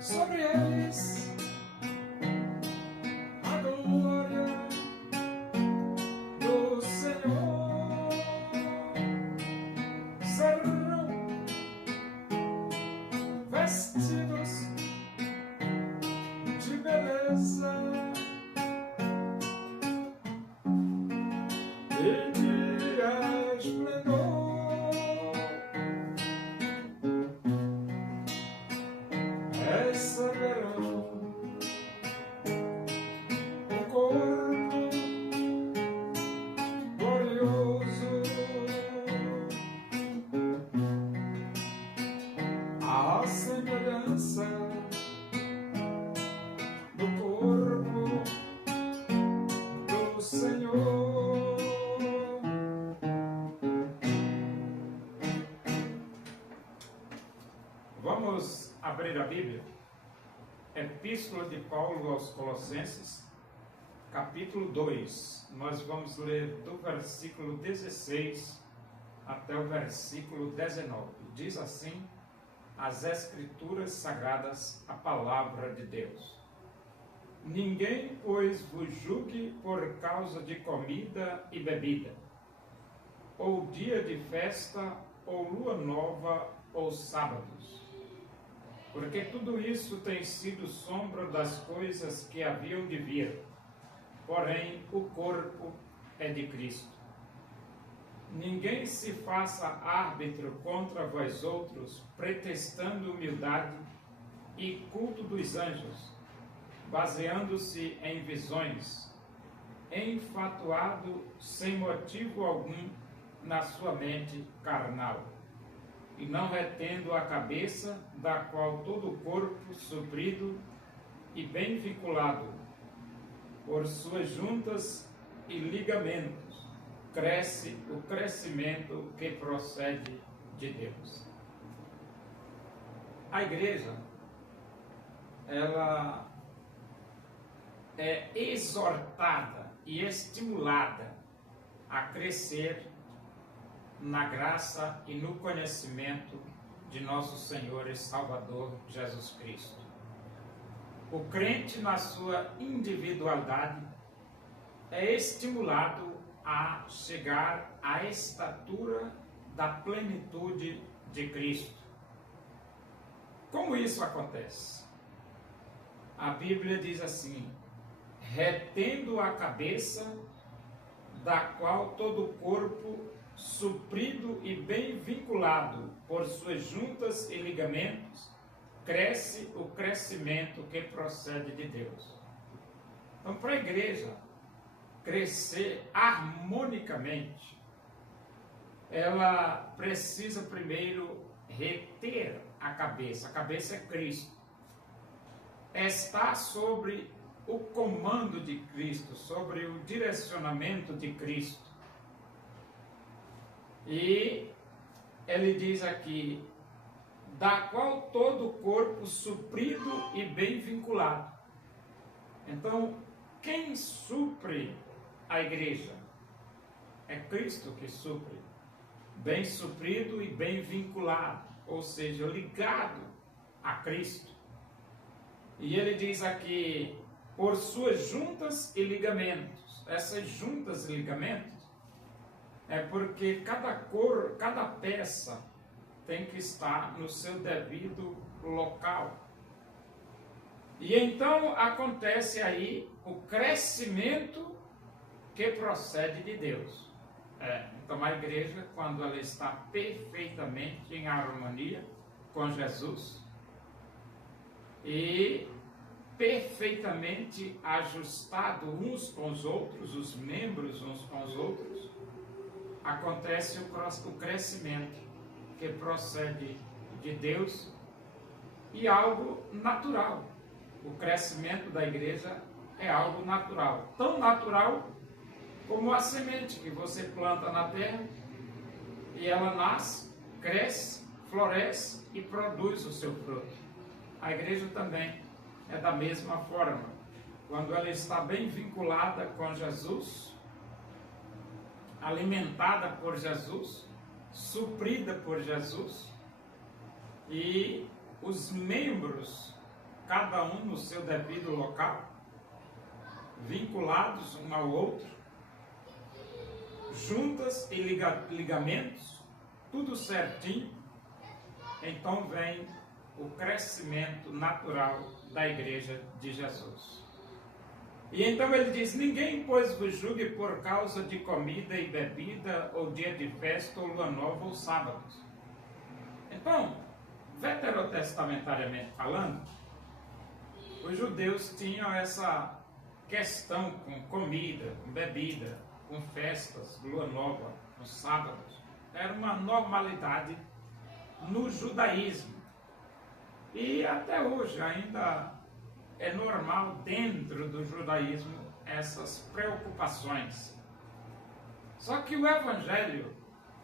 Sobre eles a glória do Senhor, serão vestidos de beleza e de esplendor, receberão o corpo glorioso, a semelhança do corpo do Senhor. Vamos abrir a Bíblia, Epístola de Paulo aos Colossenses, capítulo 2. Nós vamos ler do versículo 16 até o versículo 19. Diz assim as Escrituras Sagradas, a Palavra de Deus. Ninguém, pois, vos julgue por causa de comida e bebida, ou dia de festa, ou lua nova, ou sábados, porque tudo isso tem sido sombra das coisas que haviam de vir, porém o corpo é de Cristo. Ninguém se faça árbitro contra vós outros, pretextando humildade e culto dos anjos, baseando-se em visões, enfatuado sem motivo algum na sua mente carnal, e não retendo a cabeça, da qual todo o corpo, suprido e bem vinculado, por suas juntas e ligamentos, cresce o crescimento que procede de Deus. A igreja, ela é exortada e estimulada a crescer na graça e no conhecimento de nosso Senhor e Salvador Jesus Cristo. O crente, na sua individualidade, é estimulado a chegar à estatura da plenitude de Cristo. Como isso acontece? A Bíblia diz assim: retendo a cabeça, da qual todo o corpo, suprido e bem vinculado por suas juntas e ligamentos, cresce o crescimento que procede de Deus. Então, para a igreja crescer harmonicamente, ela precisa primeiro reter a cabeça. A cabeça é Cristo. Está sobre o comando de Cristo, sobre o direcionamento de Cristo. E ele diz aqui, da qual todo o corpo suprido e bem vinculado. Então, quem supre a igreja? É Cristo que supre. Bem suprido e bem vinculado, ou seja, ligado a Cristo. E ele diz aqui, por suas juntas e ligamentos. Essas juntas e ligamentos é porque cada peça tem que estar no seu devido local. E então acontece aí o crescimento que procede de Deus. Então a igreja, quando ela está perfeitamente em harmonia com Jesus e perfeitamente ajustado uns com os outros, os membros uns com os outros, acontece o crescimento que procede de Deus e algo natural. O crescimento da igreja é algo natural, tão natural como a semente que você planta na terra e ela nasce, cresce, floresce e produz o seu fruto. A igreja também é da mesma forma. Quando ela está bem vinculada com Jesus, alimentada por Jesus, suprida por Jesus, e os membros, cada um no seu devido local, vinculados um ao outro, juntas e ligamentos, tudo certinho, então vem o crescimento natural da igreja de Jesus. E então ele diz: ninguém, pois, vos julgue por causa de comida e bebida, ou dia de festa, ou lua nova, ou sábados. Então, veterotestamentariamente falando, os judeus tinham essa questão com comida, com bebida, com festas, lua nova, com sábados. Era uma normalidade no judaísmo. E até hoje ainda é normal dentro do judaísmo essas preocupações. Só que o Evangelho,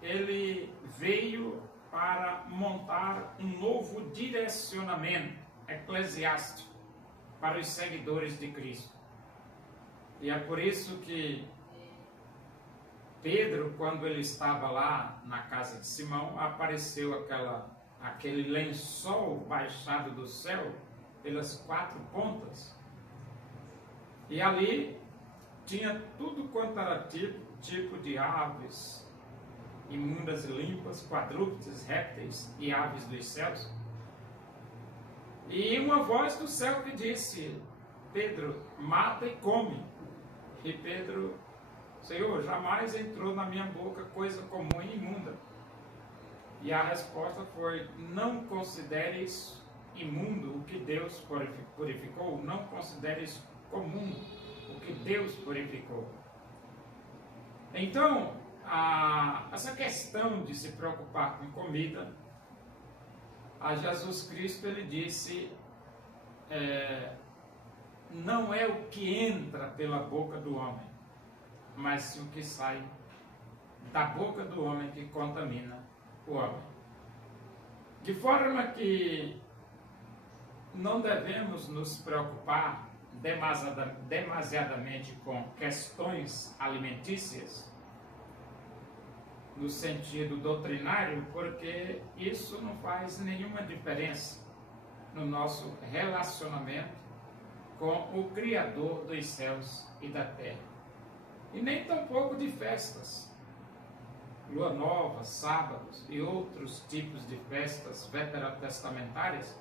ele veio para montar um novo direcionamento eclesiástico para os seguidores de Cristo. E é por isso que Pedro, quando ele estava lá na casa de Simão, apareceu aquele lençol baixado do céu pelas 4 pontas. E ali tinha tudo quanto era tipo de aves, imundas e limpas, quadrúpedes, répteis e aves dos céus. E uma voz do céu que disse: Pedro, mata e come. E Pedro: Senhor, jamais entrou na minha boca coisa comum e imunda. E a resposta foi: não consideres imundo o que Deus purificou, não consideres comum o que Deus purificou. Então, essa questão de se preocupar com comida, a Jesus Cristo ele disse: não é o que entra pela boca do homem, mas sim o que sai da boca do homem que contamina o homem. De forma que não devemos nos preocupar demasiadamente com questões alimentícias, no sentido doutrinário, porque isso não faz nenhuma diferença no nosso relacionamento com o Criador dos céus e da terra. E nem tampouco de festas, lua nova, sábados e outros tipos de festas veterotestamentárias,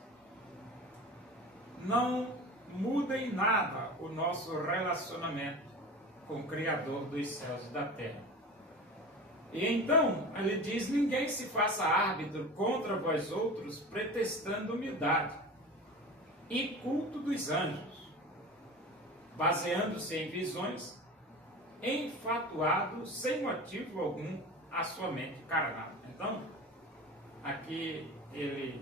não muda em nada o nosso relacionamento com o Criador dos céus e da terra. E então, ele diz: ninguém se faça árbitro contra vós outros, pretextando humildade e culto dos anjos, baseando-se em visões, enfatuado sem motivo algum a sua mente carnal. Então, aqui ele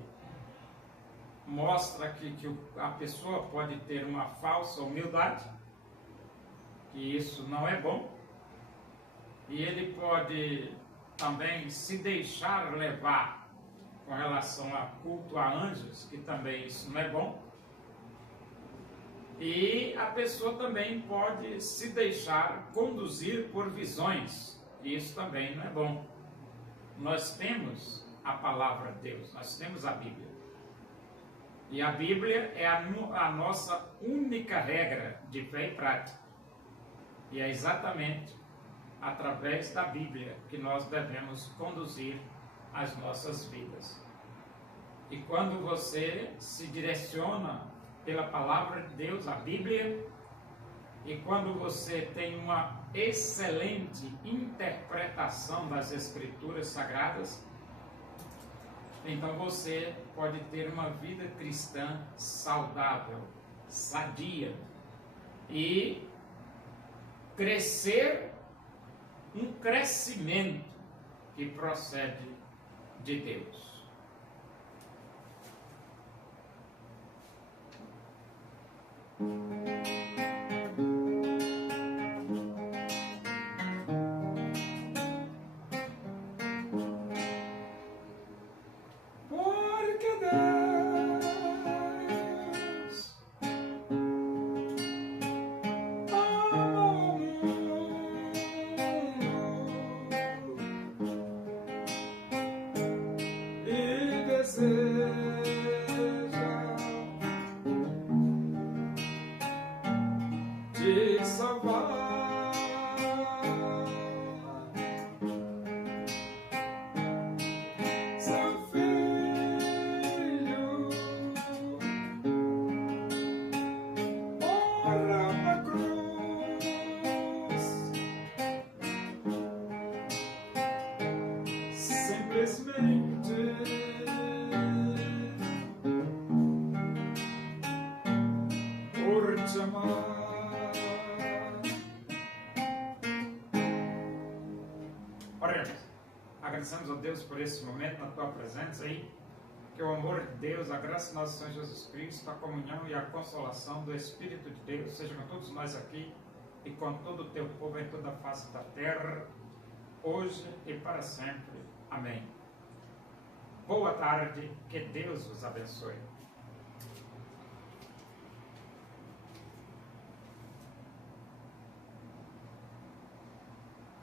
mostra que a pessoa pode ter uma falsa humildade, que isso não é bom, e ele pode também se deixar levar com relação a culto a anjos, que também isso não é bom, e a pessoa também pode se deixar conduzir por visões, e isso também não é bom. Nós temos a palavra de Deus, nós temos a Bíblia. E a Bíblia é a nossa única regra de fé e prática. E é exatamente através da Bíblia que nós devemos conduzir as nossas vidas. E quando você se direciona pela palavra de Deus, a Bíblia, e quando você tem uma excelente interpretação das Escrituras Sagradas, então você pode ter uma vida cristã saudável, sadia, e crescer um crescimento que procede de Deus. Porque Deus salvar. Seu filho morreu na cruz, simplesmente por te amar. Oremos. Agradecemos a Deus por esse momento na tua presença aí. Que o amor de Deus, a graça de nosso Senhor Jesus Cristo, a comunhão e a consolação do Espírito de Deus seja com todos nós aqui e com todo o teu povo em toda a face da terra, hoje e para sempre. Amém. Boa tarde, que Deus vos abençoe.